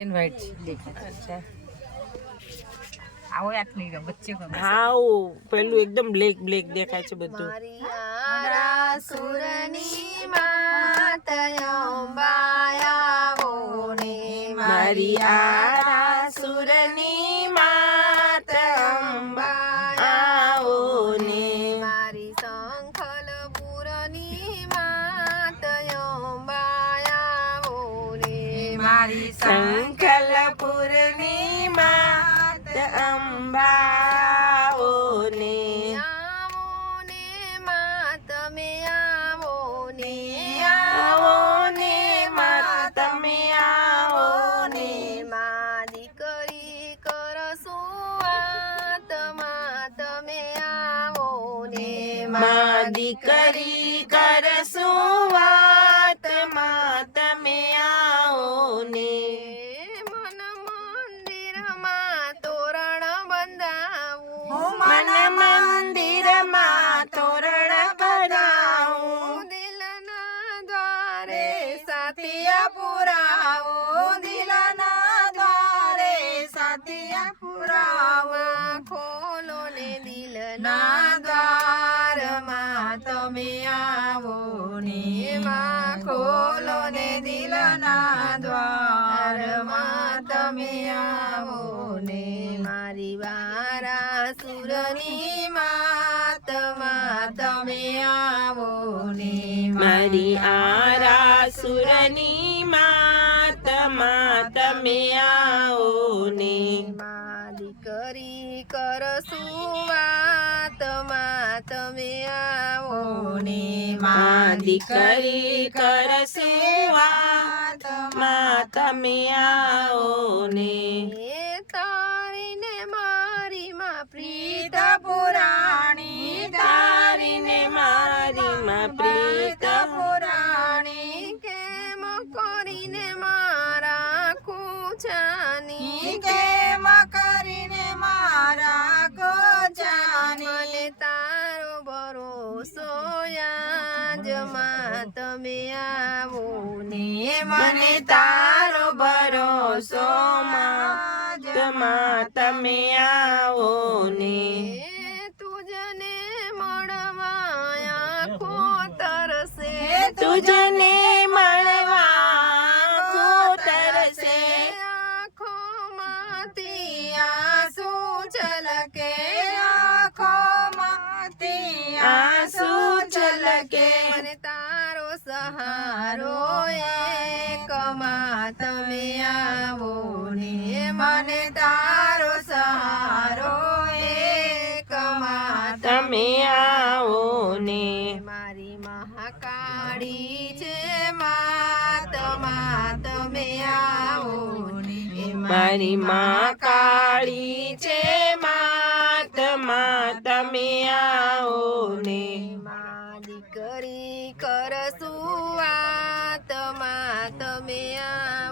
અચ્છા. આવો આટલી વચ્ચે ગમે હા ઓ પેલું એકદમ બ્લેક બ્લેક દેખાય છે બધું. મારા સુરની માત મારી સંકલપુરની માત અંબાઓ ને આવો ને મા તમે આવો ને આવો ને તમે આવો ને મા દીકરી કરશું સાતિયા પુરાવો દિલના દ્વારે સાતિયા પુરાવા ખોલો ને દિલના દ્વારમાં તમે આવો ને માં ખોલો ને દિલના દ્વારમાં તમે આવો ને મારી વારા સુરની માતમાં તમે આવો ને મારી આરા સુરની માતમાં તમે આવો ને મા દીકરી કરશું વાતમાં તમે આવો ને મા દીકરી કરશું વાતમાં તમે આવો ને તમે આવો ને મને તારો ભરોસો માં તમે આવો ને તુજને મળવા આંખો તરસે. તુજને તમે આવો ને મને તારો સહારો એકમાં તમે આવો ને. મારી મહાકાળી છે માત માત તમે આવો ને. મારી માં કાળી છે માતમાં તમે આવો ને.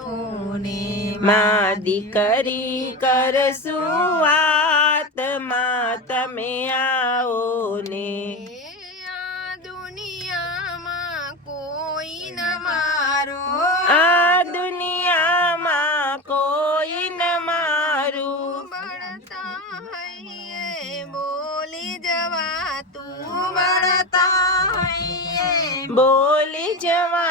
આવો ને દીકરી કરશું વાતમાં તમે આવો ને આ દુનિયામાં કોઈ ન મારો. આ દુનિયામાં કોઈ ન મારું. બળતા હૈયે બોલી જવા તું બળતા હૈયે. બોલી જવા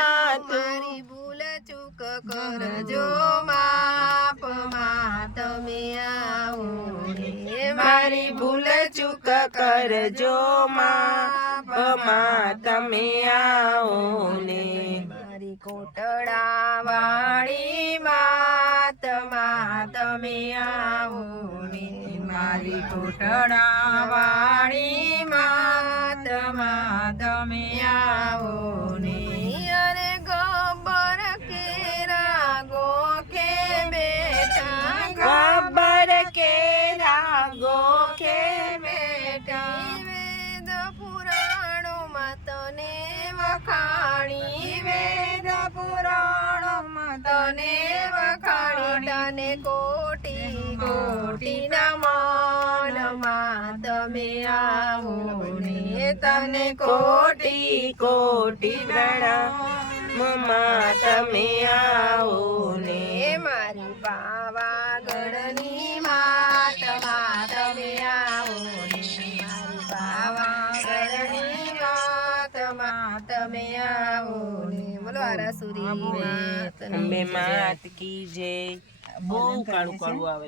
કરજો માપમાં તમે આવો ને મારી ભૂલ ચૂક કરજો માપમાં તમે આવો ને મારી કોટડા વાળી માતમાં તમે આવો ને મારી કોટડા વાળી માતમાં તમે આવો વખાણી વેદ પુરાણોમાં તને વખાણી તને કોટી કોટી નમાનમાં તમે આવો ને તને કોટી કોટી કોટી પ્રણામ તમે આવો તમે આવો ને બોલો આરાસુરી અંબે માત કી જય. બહુ કાળું કાળું આવે.